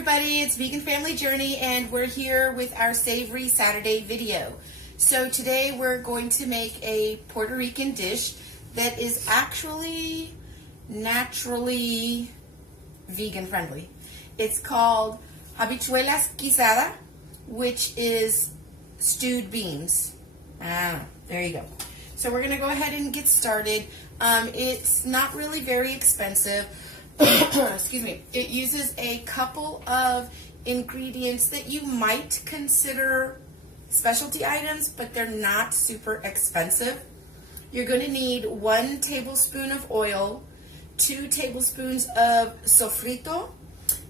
everybody, it's Vegan Family Journey and we're here with our Savory Saturday video. So today we're going to make a Puerto Rican dish that is actually naturally vegan friendly. It's called Habichuelas Guisadas, which is stewed beans. There you go. So we're going to go ahead and get started. It's not really very expensive. Excuse me. It uses a couple of ingredients that you might consider specialty items, but they're not super expensive. You're going to need 1 tablespoon of oil, 2 tablespoons of sofrito.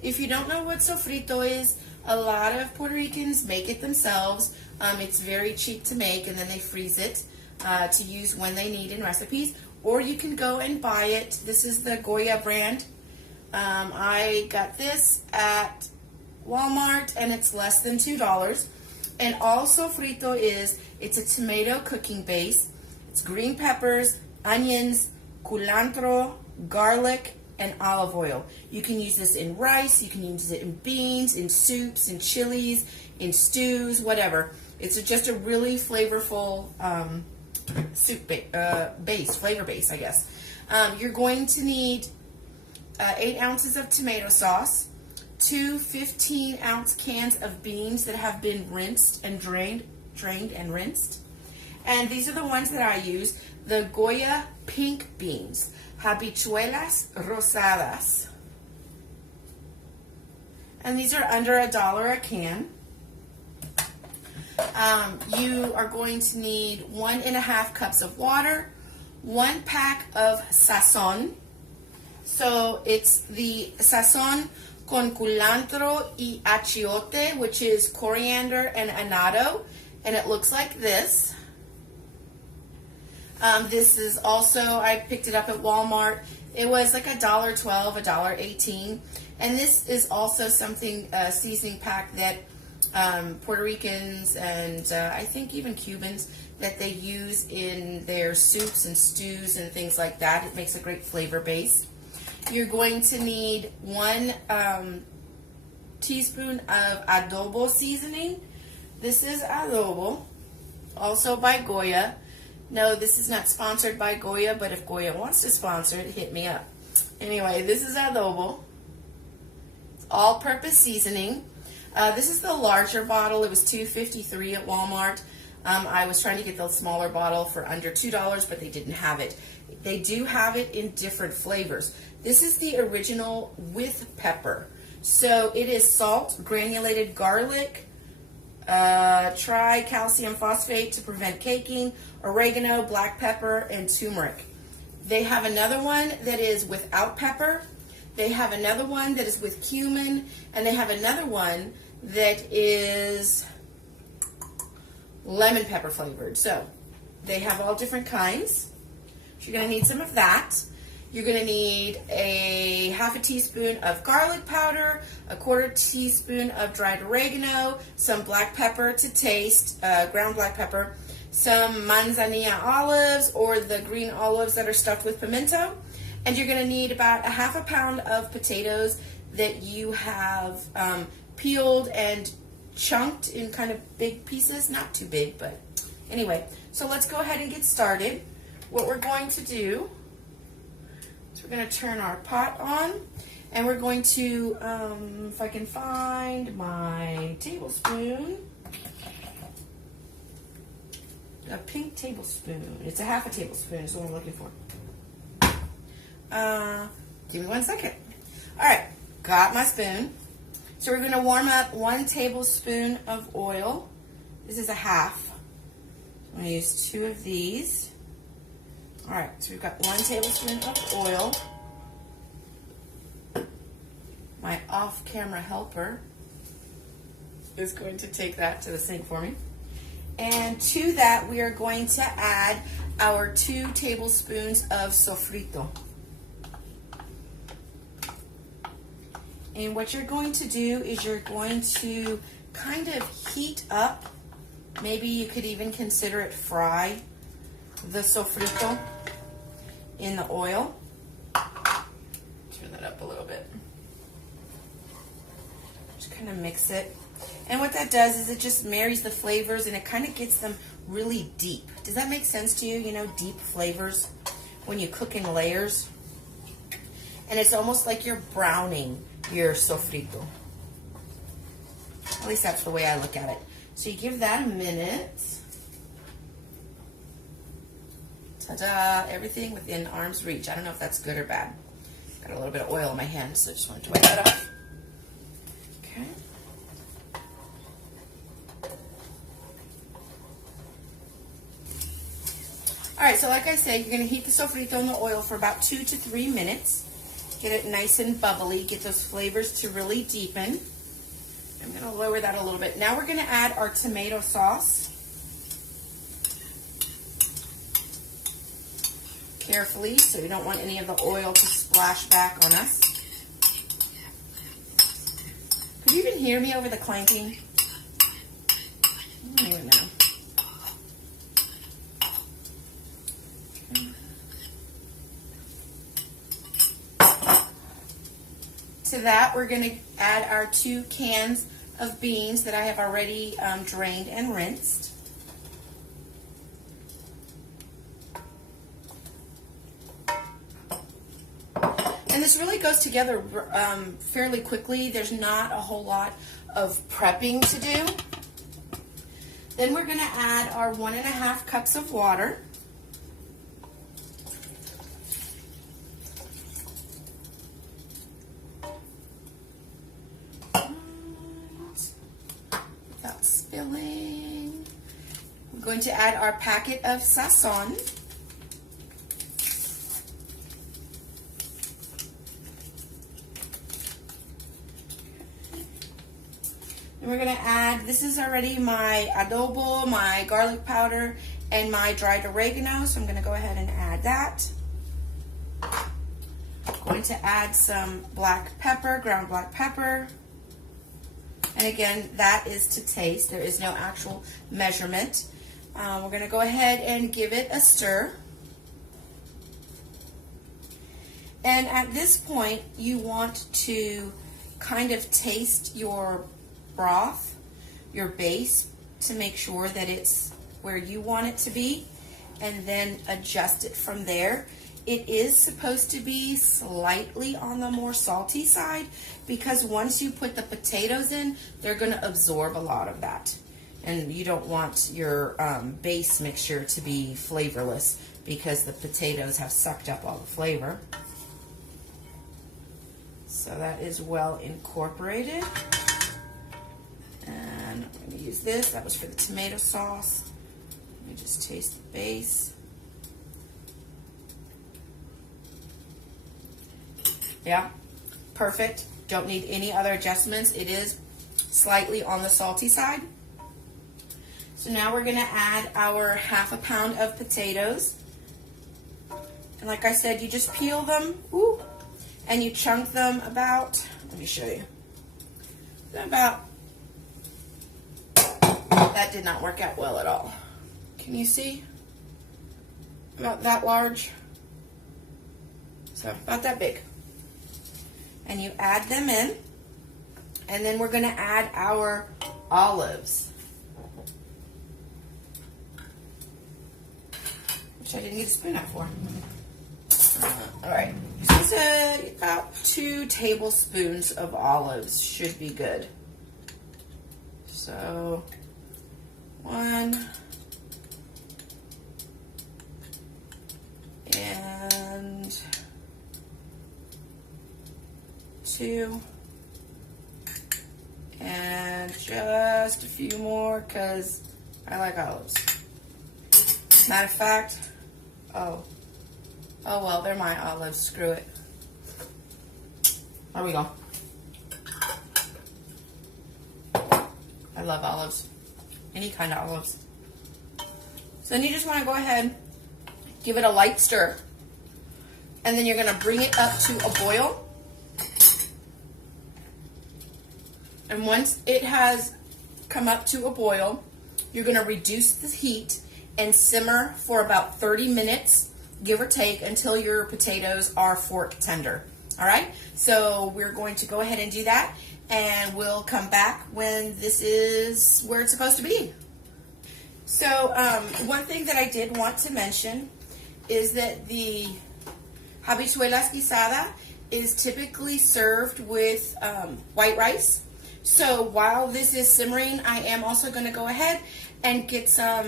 If you don't know what sofrito is, a lot of Puerto Ricans make it themselves. It's very cheap to make, and then they freeze it to use when they need in recipes. Or you can go and buy it. This is the Goya brand. I got this at Walmart, and it's less than $2. And all sofrito it's a tomato cooking base. It's green peppers, onions, culantro, garlic, and olive oil. You can use this in rice, you can use it in beans, in soups, in chilies, in stews, whatever. It's just a really flavorful soup flavor base, I guess. You're going to need 8 ounces of tomato sauce, 2 15-ounce cans of beans that have been rinsed and drained and rinsed. And these are the ones that I use, the Goya pink beans, Habichuelas Rosadas. And these are under $1 a can. You are going to need 1.5 cups of water, 1 pack of sazon. So it's the sazon con culantro y achiote, which is coriander and annatto, and it looks like this. This is also, I picked it up at Walmart. It was like $1.12, $1.18, and this is also something, seasoning pack that Puerto Ricans and I think even Cubans, that they use in their soups and stews and things like that. It makes a great flavor base. You're going to need 1 teaspoon of adobo seasoning. This is adobo, also by Goya. No, this is not sponsored by Goya, but if Goya wants to sponsor it, hit me up. Anyway, this is adobo. It's all-purpose seasoning. This is the larger bottle. It was $2.53 at Walmart. I was trying to get the smaller bottle for under $2, but they didn't have it. They do have it in different flavors. This is the original with pepper. So it is salt, granulated garlic, tricalcium phosphate to prevent caking, oregano, black pepper, and turmeric. They have another one that is without pepper. They have another one that is with cumin, and they have another one that is lemon pepper flavored. So they have all different kinds. So you're going to need some of that. You're going to need a 1/2 teaspoon of garlic powder, a 1/4 teaspoon of dried oregano, some black pepper to taste, ground black pepper, some manzanilla olives or the green olives that are stuffed with pimento. And you're going to need about 1/2 pound of potatoes that you have peeled and chunked in kind of big pieces. Not too big, but anyway. So let's go ahead and get started. What we're going to do is we're going to turn our pot on, and we're going to, if I can find my tablespoon, a pink tablespoon. It's a 1/2 tablespoon is what I'm looking for. Give me 1 second. All right, got my spoon. So we're going to warm up 1 tablespoon of oil. This is a 1/2. I'm going to use 2 of these. All right, so we've got 1 tablespoon of oil. My off-camera helper is going to take that to the sink for me. And to that, we are going to add our 2 tablespoons of sofrito. And what you're going to do is you're going to kind of heat up, maybe you could even consider it fry, the sofrito in the oil. Turn that up a little bit. Just kind of mix it. And what that does is it just marries the flavors and it kind of gets them really deep. Does that make sense to you? You know, deep flavors when you cook in layers. And it's almost like you're browning your sofrito. At least that's the way I look at it. So you give that a minute. Ta-da! Everything within arm's reach. I don't know if that's good or bad. Got a little bit of oil in my hand, so I just wanted to wipe that off. Okay. All right, so like I said, you're going to heat the sofrito in the oil for about 2 to 3 minutes. Get it nice and bubbly. Get those flavors to really deepen. I'm going to lower that a little bit. Now we're going to add our tomato sauce. Carefully, so we don't want any of the oil to splash back on us. Could you even hear me over the clanking? I don't even know. To that, we're going to add our 2 cans of beans that I have already drained and rinsed. And this really goes together fairly quickly. There's not a whole lot of prepping to do. Then we're going to add our 1.5 cups of water. Without spilling. We're going to add our packet of sazon. And we're going to add, this is already my adobo, my garlic powder, and my dried oregano. So I'm going to go ahead and add that. I'm going to add some black pepper, ground black pepper. And again, that is to taste. There is no actual measurement. We're going to go ahead and give it a stir. And at this point, you want to kind of taste your broth, your base, to make sure that it's where you want it to be, and then adjust it from there. It is supposed to be slightly on the more salty side because once you put the potatoes in, they're going to absorb a lot of that. And you don't want your base mixture to be flavorless because the potatoes have sucked up all the flavor. So that is well incorporated. And I'm going to use this. That was for the tomato sauce. Let me just taste the base. Yeah, perfect. Don't need any other adjustments. It is slightly on the salty side. So now we're going to add our 1/2 pound of potatoes. And like I said, you just peel them, and you chunk them about, let me show you, about, that did not work out well at all. Can you see? About that large. So about that big. And you add them in. And then we're going to add our olives, which I didn't get a spoon out for. All right. This is about 2 tablespoons of olives should be good. So 1 and 2 and just a few more because I like olives. Matter of fact, oh well, they're my olives. Screw it. There we go. I love olives. Any kind of olives. So then you just want to go ahead, give it a light stir, and then you're going to bring it up to a boil. And once it has come up to a boil, you're going to reduce the heat and simmer for about 30 minutes, give or take, until your potatoes are fork tender. All right? So we're going to go ahead and do that. and we'll come back when this is where it's supposed to be. So one thing that I did want to mention is that the Habichuelas Guisadas is typically served with white rice. So while this is simmering, I am also going to go ahead and get some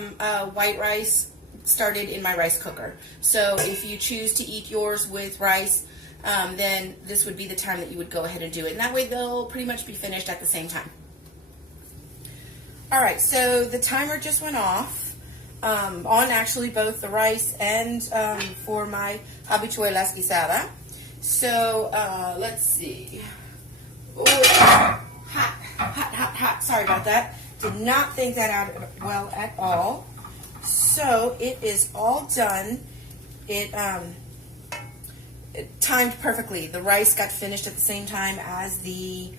white rice started in my rice cooker. So if you choose to eat yours with rice, then this would be the time that you would go ahead and do it. And that way they'll pretty much be finished at the same time. All right, so the timer just went off on actually both the rice and for my Habichuelas Guisada. So let's see. Oh, hot. Sorry about that. Did not think that out well at all. So it is all done. It timed perfectly. The rice got finished at the same time as the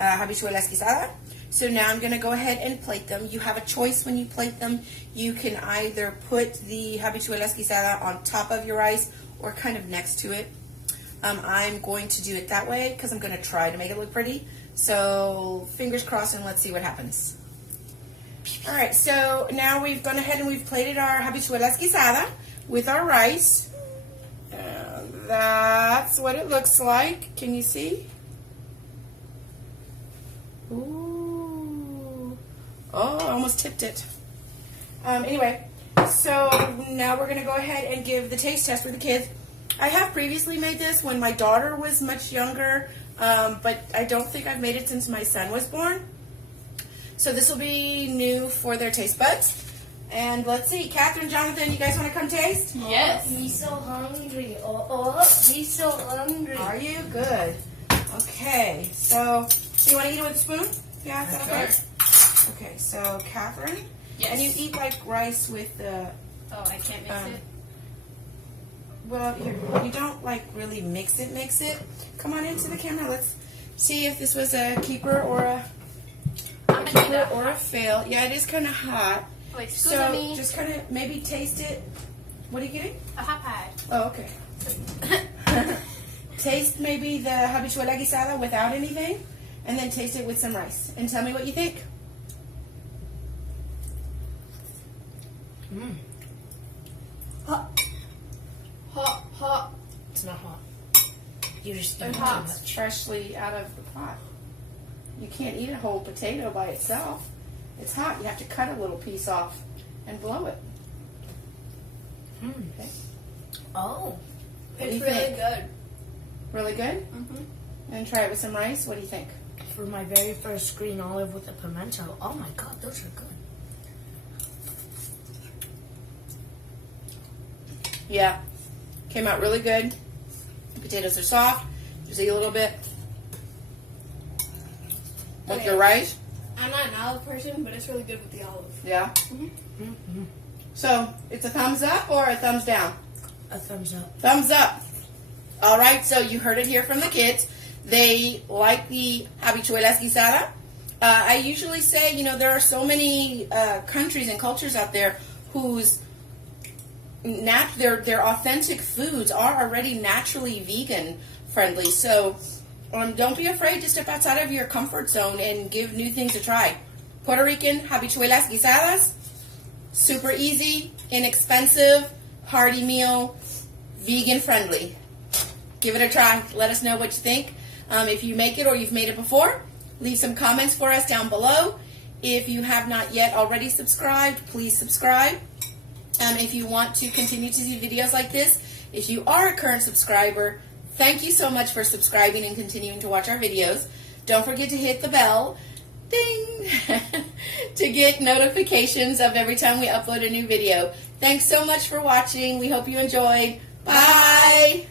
Habichuelas Guisada. So now I'm going to go ahead and plate them. You have a choice when you plate them. You can either put the Habichuelas Guisada on top of your rice or kind of next to it. I'm going to do it that way because I'm going to try to make it look pretty. So fingers crossed and let's see what happens. All right, so now we've gone ahead and we've plated our Habichuelas Guisada with our rice. That's what it looks like. Can you see? Ooh. Oh, I almost tipped it. Anyway, so now we're going to go ahead and give the taste test for the kids. I have previously made this when my daughter was much younger, but I don't think I've made it since my son was born. So this will be new for their taste buds. And let's see, Catherine, Jonathan, you guys want to come taste? Yes. He's so hungry. He's so hungry. Are you? Good. Okay, so you want to eat it with a spoon? Yeah, is that okay? Okay, so Catherine. Yes. And you eat like rice with the... Oh, I can't mix it? Well, you don't like really mix it. Come on into the camera. Let's see if this was a keeper or a fail. Yeah, it is kind of hot. Wait, so just kind of maybe taste it. What are you getting? A hot pad. Oh, okay. Taste maybe the Habichuela Guisada without anything, and then taste it with some rice. And tell me what you think. Hot. Hot. It's not hot. You're just It's hot. It's freshly out of the pot. You can't eat a whole potato by itself. It's hot. You have to cut a little piece off and blow it. Okay. Oh. What do It's you really think? good. Really good? Mm-hmm. And try it with some rice. What do you think? For my very first green olive with a pimento. Oh my god, those are good. Yeah. Came out really good. The potatoes are soft. Just eat a little bit. With your rice. I'm not an olive person, but it's really good with the olive. Yeah. Mm-hmm. So, it's a thumbs up or a thumbs down? A thumbs up. Thumbs up. All right, so you heard it here from the kids. They like the Habichuelas Guisada. I usually say, you know, there are so many countries and cultures out there whose their authentic foods are already naturally vegan friendly. So don't be afraid to step outside of your comfort zone and give new things a try. Puerto Rican Habichuelas Guisadas. Super easy, inexpensive, hearty meal, vegan friendly. Give it a try. Let us know what you think. If you make it or you've made it before, leave some comments for us down below. If you have not yet already subscribed, please subscribe. If you want to continue to see videos like this, if you are a current subscriber, thank you so much for subscribing and continuing to watch our videos. Don't forget to hit the bell, ding, to get notifications of every time we upload a new video. Thanks so much for watching. We hope you enjoyed. Bye.